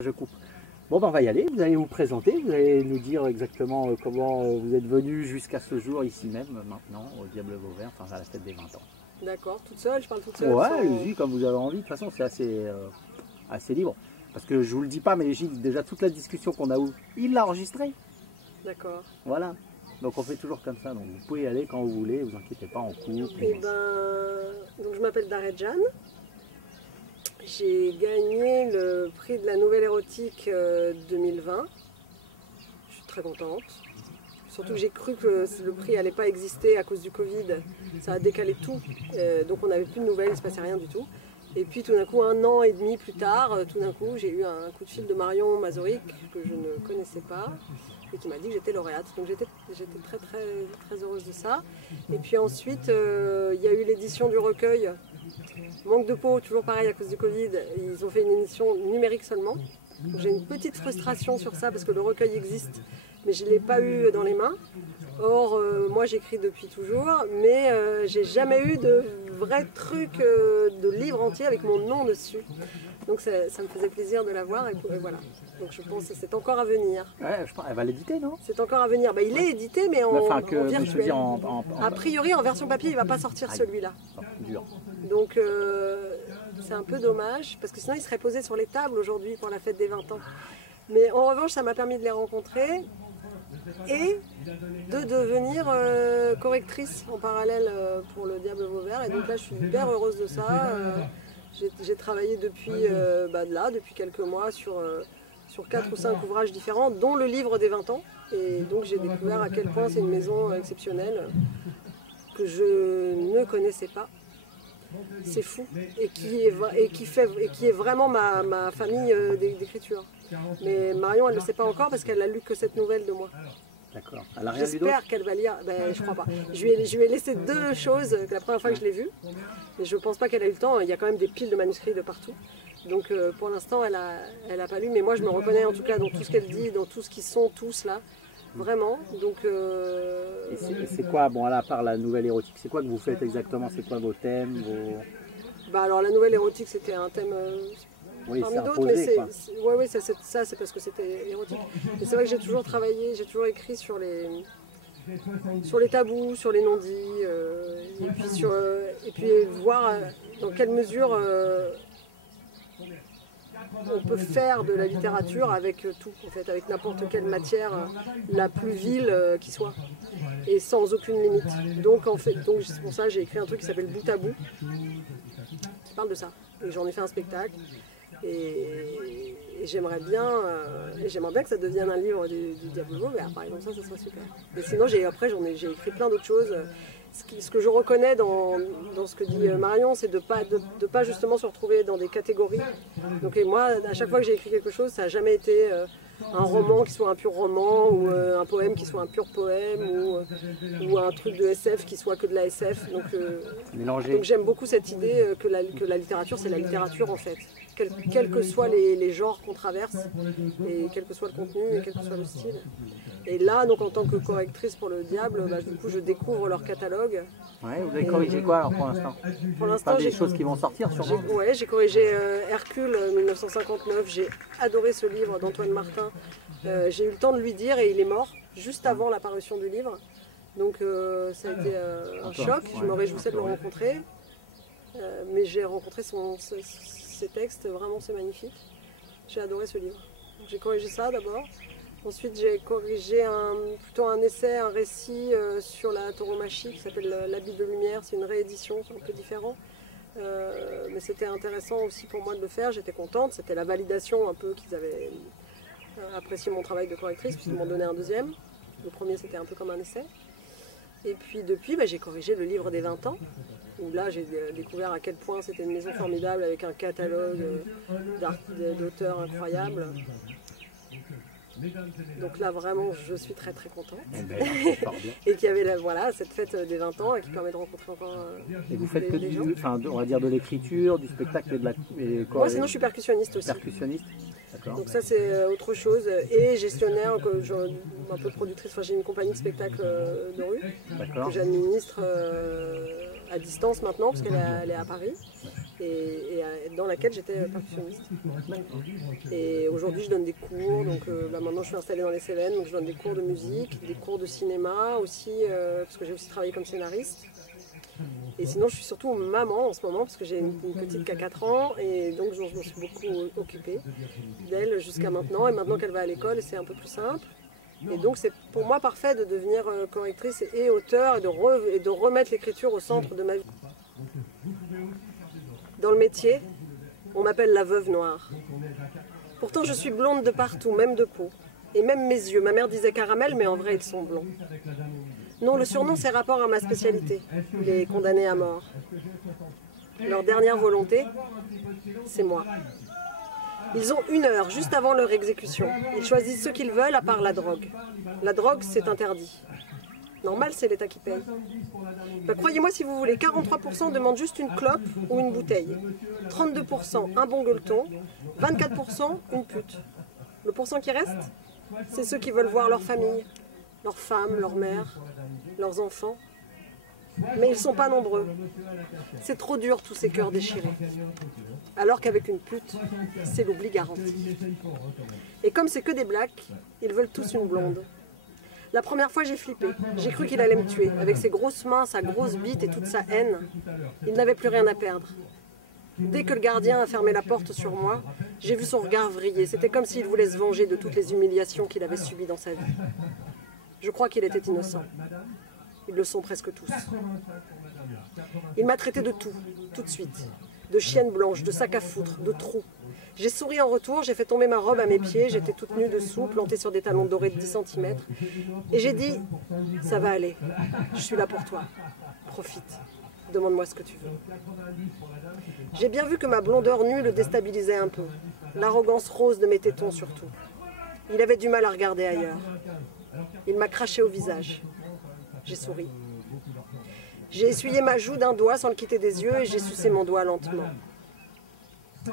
Je coupe. Bon, ben on va y aller, vous allez vous présenter, vous allez nous dire exactement comment vous êtes venu jusqu'à ce jour, ici même, maintenant, au Diable Vauvert, enfin à la fête des 20 ans. D'accord, toute seule, je parle toute seule. Ouais, sans... allez-y, comme vous avez envie, de toute façon c'est assez libre. Parce que je vous le dis pas, mais Gilles, déjà toute la discussion qu'on a eue, il l'a enregistrée. D'accord. Voilà. Donc on fait toujours comme ça, donc vous pouvez y aller quand vous voulez, vous inquiétez pas, en couple. Et donc je m'appelle Daredjan. J'ai gagné le prix de la nouvelle érotique 2020. Je suis très contente. Surtout que j'ai cru que le prix n'allait pas exister à cause du Covid. Ça a décalé tout. Donc on n'avait plus de nouvelles, il ne se passait rien du tout. Et puis tout d'un coup, 1 an et demi plus tard, tout d'un coup, j'ai eu un coup de fil de Marion Mazoric que je ne connaissais pas et qui m'a dit que j'étais lauréate. Donc j'étais très, très, très heureuse de ça. Et puis ensuite, il y a eu l'édition du recueil. Manque de peau, toujours pareil à cause du Covid. Ils ont fait une édition numérique seulement. J'ai une petite frustration sur ça parce que le recueil existe, mais je ne l'ai pas eu dans les mains. Or, moi j'écris depuis toujours, mais j'ai jamais eu de vrai truc de livre entier avec mon nom dessus. Donc ça me faisait plaisir de l'avoir et voilà. Donc je pense que c'est encore à venir. Ouais, je pense, elle va l'éditer, non? C'est encore à venir. Bah, il est édité, mais en virtuel. A priori, en version papier, il ne va pas sortir celui-là. Dur. Donc c'est un peu dommage, parce que sinon il serait posé sur les tables aujourd'hui pour la fête des 20 ans. Mais en revanche, ça m'a permis de les rencontrer et de devenir correctrice en parallèle pour le Diable Vauvert. Et donc là, je suis hyper heureuse de ça. J'ai travaillé depuis depuis quelques mois sur 4 ou 5 ouvrages différents, dont le livre des 20 ans. Et donc j'ai découvert à quel point c'est une maison exceptionnelle que je ne connaissais pas. C'est fou. Et qui est vraiment ma famille d'écriture. Mais Marion, elle ne le sait pas encore parce qu'elle n'a lu que cette nouvelle de moi. D'accord. Elle a rien lu d'autre? J'espère qu'elle va lire. Ben, je crois pas. Je lui ai laissé 2 choses la première fois que je l'ai vue. Mais je ne pense pas qu'elle a eu le temps. Il y a quand même des piles de manuscrits de partout. Donc pour l'instant, elle a pas lu. Mais moi, je me reconnais en tout cas dans tout ce qu'elle dit, dans tout ce qu'ils sont tous là. Vraiment. Donc. Et c'est quoi, bon, à part la nouvelle érotique, c'est quoi que vous faites exactement? C'est quoi vos thèmes Bah alors la nouvelle érotique, c'était un thème. Oui, parmi c'est d'autres, imposé, mais ouais, ça c'est parce que c'était érotique. Mais c'est vrai que j'ai toujours travaillé, j'ai toujours écrit sur les tabous, sur les non-dits, et puis voir dans quelle mesure on peut faire de la littérature avec tout, en fait, avec n'importe quelle matière la plus vile qui soit, et sans aucune limite. Donc c'est pour ça que j'ai écrit un truc qui s'appelle Bout à bout, qui parle de ça. Et j'en ai fait un spectacle. Et j'aimerais bien que ça devienne un livre du Diable Vauvert, par exemple, ça serait super. Et sinon, j'ai écrit plein d'autres choses. Ce que je reconnais dans ce que dit Marion, c'est de pas justement se retrouver dans des catégories. Donc, et moi, à chaque fois que j'ai écrit quelque chose, ça n'a jamais été un roman qui soit un pur roman, ou un poème qui soit un pur poème, ou un truc de SF qui soit que de la SF. Donc j'aime beaucoup cette idée que la littérature, c'est la littérature en fait. Quels que soient les genres qu'on traverse, et quel que soit le contenu, et quel que soit le style. Et là, donc en tant que correctrice pour le Diable, du coup, je découvre leur catalogue. Ouais, vous avez corrigé quoi alors pour l'instant? Pour l'instant, j'ai des choses qui vont sortir sûrement. J'ai corrigé Hercule 1959. J'ai adoré ce livre d'Antoine Martin. J'ai eu le temps de lui dire et il est mort juste avant la parution du livre. Donc ça a été un choc. Je me réjouissais de le rencontrer. Mais j'ai rencontré ses textes, vraiment c'est magnifique. J'ai adoré ce livre. J'ai corrigé ça d'abord. Ensuite j'ai corrigé plutôt un essai, un récit sur la tauromachie qui s'appelle L'habit de lumière. C'est une réédition, c'est un peu différent. Mais c'était intéressant aussi pour moi de le faire, j'étais contente. C'était la validation un peu qu'ils avaient apprécié mon travail de correctrice puisqu'ils m'ont donné un deuxième. Le premier c'était un peu comme un essai. Et puis depuis j'ai corrigé le livre des 20 ans. Où là j'ai découvert à quel point c'était une maison formidable avec un catalogue d'auteurs incroyables. Donc là vraiment je suis très très contente. Et qu'il y avait cette fête des 20 ans et qui permet de rencontrer encore et vous faites des gens. On va dire de l'écriture, du spectacle et de la... Moi sinon je suis percussionniste aussi. Percussionniste. Donc ça c'est autre chose. Et gestionnaire, un peu productrice, j'ai une compagnie de spectacle de rue que j'administre à distance maintenant, parce qu'elle est à Paris, et dans laquelle j'étais percussionniste. Et aujourd'hui, je donne des cours, donc là maintenant je suis installée dans les Cévennes, donc je donne des cours de musique, des cours de cinéma aussi, parce que j'ai aussi travaillé comme scénariste. Et sinon, je suis surtout maman en ce moment, parce que j'ai une petite qui a 4 ans, et donc je me suis beaucoup occupée d'elle jusqu'à maintenant. Et maintenant qu'elle va à l'école, c'est un peu plus simple. Et donc c'est pour moi parfait de devenir correctrice et auteur, et de remettre l'écriture au centre de ma vie. Dans le métier, on m'appelle la veuve noire. Pourtant, je suis blonde de partout, même de peau. Et même mes yeux. Ma mère disait caramel, mais en vrai, ils sont blonds. Non, le surnom, c'est rapport à ma spécialité, les condamnés à mort. Leur dernière volonté, c'est moi. Ils ont 1 heure, juste avant leur exécution. Ils choisissent ce qu'ils veulent, à part la drogue. La drogue, c'est interdit. Normal, c'est l'État qui paye. Ben, croyez-moi si vous voulez, 43% demandent juste une clope ou une bouteille. 32% un bon gueuleton. 24% une pute. Le pourcent qui reste, c'est ceux qui veulent voir leur famille, leurs femmes, leurs mères, leurs enfants. Mais ils ne sont pas nombreux. C'est trop dur, tous ces cœurs déchirés. Alors qu'avec une pute, c'est l'oubli garanti. Et comme c'est que des blacks, ils veulent tous une blonde. La première fois, j'ai flippé. J'ai cru qu'il allait me tuer. Avec ses grosses mains, sa grosse bite et toute sa haine, il n'avait plus rien à perdre. Dès que le gardien a fermé la porte sur moi, j'ai vu son regard vriller. C'était comme s'il voulait se venger de toutes les humiliations qu'il avait subies dans sa vie. Je crois qu'il était innocent. Ils le sont presque tous. Il m'a traité de tout de suite. De chienne blanche, de sac à foutre, de trou. J'ai souri en retour, j'ai fait tomber ma robe à mes pieds, j'étais toute nue dessous, plantée sur des talons dorés de 10 cm. Et j'ai dit, ça va aller, je suis là pour toi, profite, demande-moi ce que tu veux. J'ai bien vu que ma blondeur nue le déstabilisait un peu, l'arrogance rose de mes tétons surtout. Il avait du mal à regarder ailleurs. Il m'a craché au visage. J'ai souri. J'ai essuyé ma joue d'un doigt sans le quitter des yeux et j'ai sucé mon doigt lentement.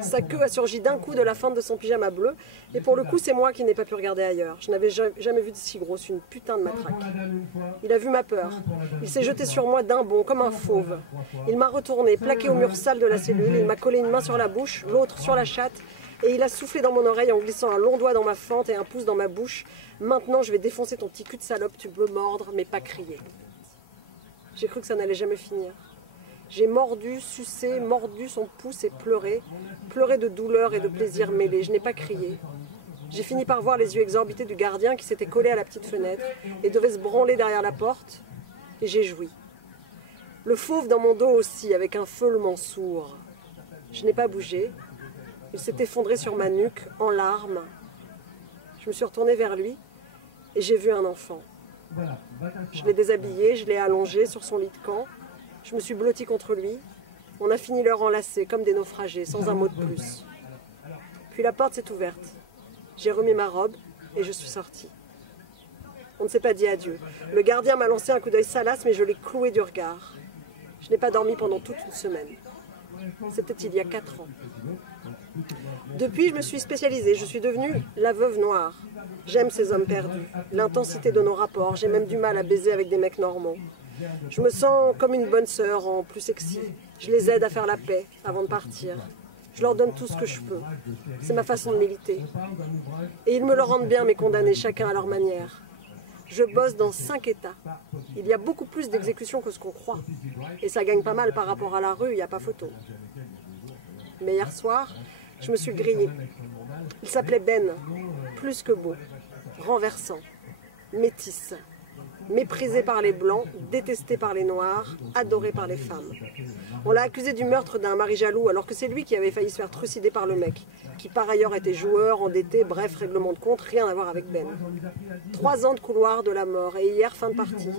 Sa queue a surgi d'un coup de la fente de son pyjama bleu, et pour le coup, c'est moi qui n'ai pas pu regarder ailleurs. Je n'avais jamais vu de si grosse, une putain de matraque. Il a vu ma peur. Il s'est jeté sur moi d'un bond, comme un fauve. Il m'a retourné, plaqué au mur sale de la cellule, il m'a collé une main sur la bouche, l'autre sur la chatte, et il a soufflé dans mon oreille en glissant un long doigt dans ma fente et un pouce dans ma bouche. Maintenant, je vais défoncer ton petit cul de salope, tu peux mordre, mais pas crier. J'ai cru que ça n'allait jamais finir. J'ai mordu, sucé, mordu son pouce et pleuré de douleur et de plaisir mêlés. Je n'ai pas crié. J'ai fini par voir les yeux exorbités du gardien qui s'était collé à la petite fenêtre et devait se branler derrière la porte, et j'ai joui. Le fauve dans mon dos aussi, avec un feulement sourd. Je n'ai pas bougé. Il s'est effondré sur ma nuque, en larmes. Je me suis retournée vers lui et j'ai vu un enfant. Je l'ai déshabillé, je l'ai allongé sur son lit de camp. Je me suis blottie contre lui. On a fini l'heure enlacés, comme des naufragés, sans un mot de plus. Puis la porte s'est ouverte. J'ai remis ma robe et je suis sortie. On ne s'est pas dit adieu. Le gardien m'a lancé un coup d'œil salace, mais je l'ai cloué du regard. Je n'ai pas dormi pendant toute une semaine. C'était il y a 4 ans. Depuis, je me suis spécialisée. Je suis devenue la veuve noire. J'aime ces hommes perdus, l'intensité de nos rapports. J'ai même du mal à baiser avec des mecs normaux. Je me sens comme une bonne sœur, en plus sexy. Je les aide à faire la paix avant de partir. Je leur donne tout ce que je peux. C'est ma façon de militer. Et ils me le rendent bien, mes condamnés, chacun à leur manière. Je bosse dans 5 États. Il y a beaucoup plus d'exécutions que ce qu'on croit. Et ça gagne pas mal par rapport à la rue, il n'y a pas photo. Mais hier soir, je me suis grillée. Il s'appelait Ben, plus que beau, renversant, métis, méprisé par les blancs, détesté par les noirs, adoré par les femmes. On l'a accusé du meurtre d'un mari jaloux, alors que c'est lui qui avait failli se faire trucider par le mec, qui par ailleurs était joueur, endetté, bref, règlement de compte, rien à voir avec Ben. 3 ans de couloir de la mort, et hier, fin de partie.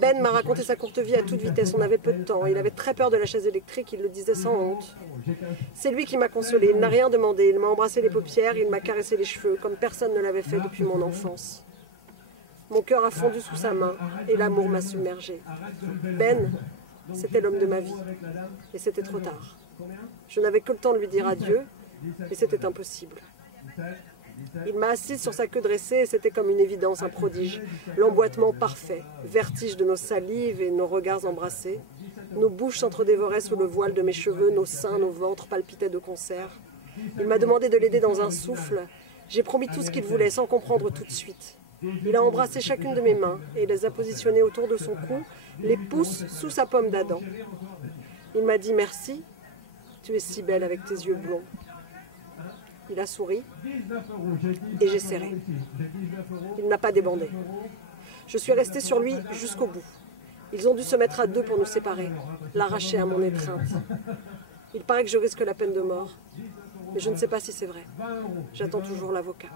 Ben m'a raconté sa courte vie à toute vitesse, on avait peu de temps, il avait très peur de la chaise électrique, il le disait sans honte. C'est lui qui m'a consolé, il n'a rien demandé, il m'a embrassé les paupières, il m'a caressé les cheveux, comme personne ne l'avait fait depuis mon enfance. Mon cœur a fondu sous sa main, et l'amour m'a submergée. Ben, c'était l'homme de ma vie, et c'était trop tard. Je n'avais que le temps de lui dire adieu, et c'était impossible. Il m'a assise sur sa queue dressée, et c'était comme une évidence, un prodige. L'emboîtement parfait, vertige de nos salives et nos regards embrassés. Nos bouches s'entre-dévoraient sous le voile de mes cheveux, nos seins, nos ventres palpitaient de concert. Il m'a demandé de l'aider dans un souffle. J'ai promis tout ce qu'il voulait, sans comprendre tout de suite. Il a embrassé chacune de mes mains et les a positionnées autour de son cou, les pouces sous sa pomme d'Adam. Il m'a dit « Merci, tu es si belle avec tes yeux blonds ». Il a souri et j'ai serré. Il n'a pas débandé. Je suis restée sur lui jusqu'au bout. Ils ont dû se mettre à deux pour nous séparer, l'arracher à mon étreinte. Il paraît que je risque la peine de mort, mais je ne sais pas si c'est vrai. J'attends toujours l'avocat.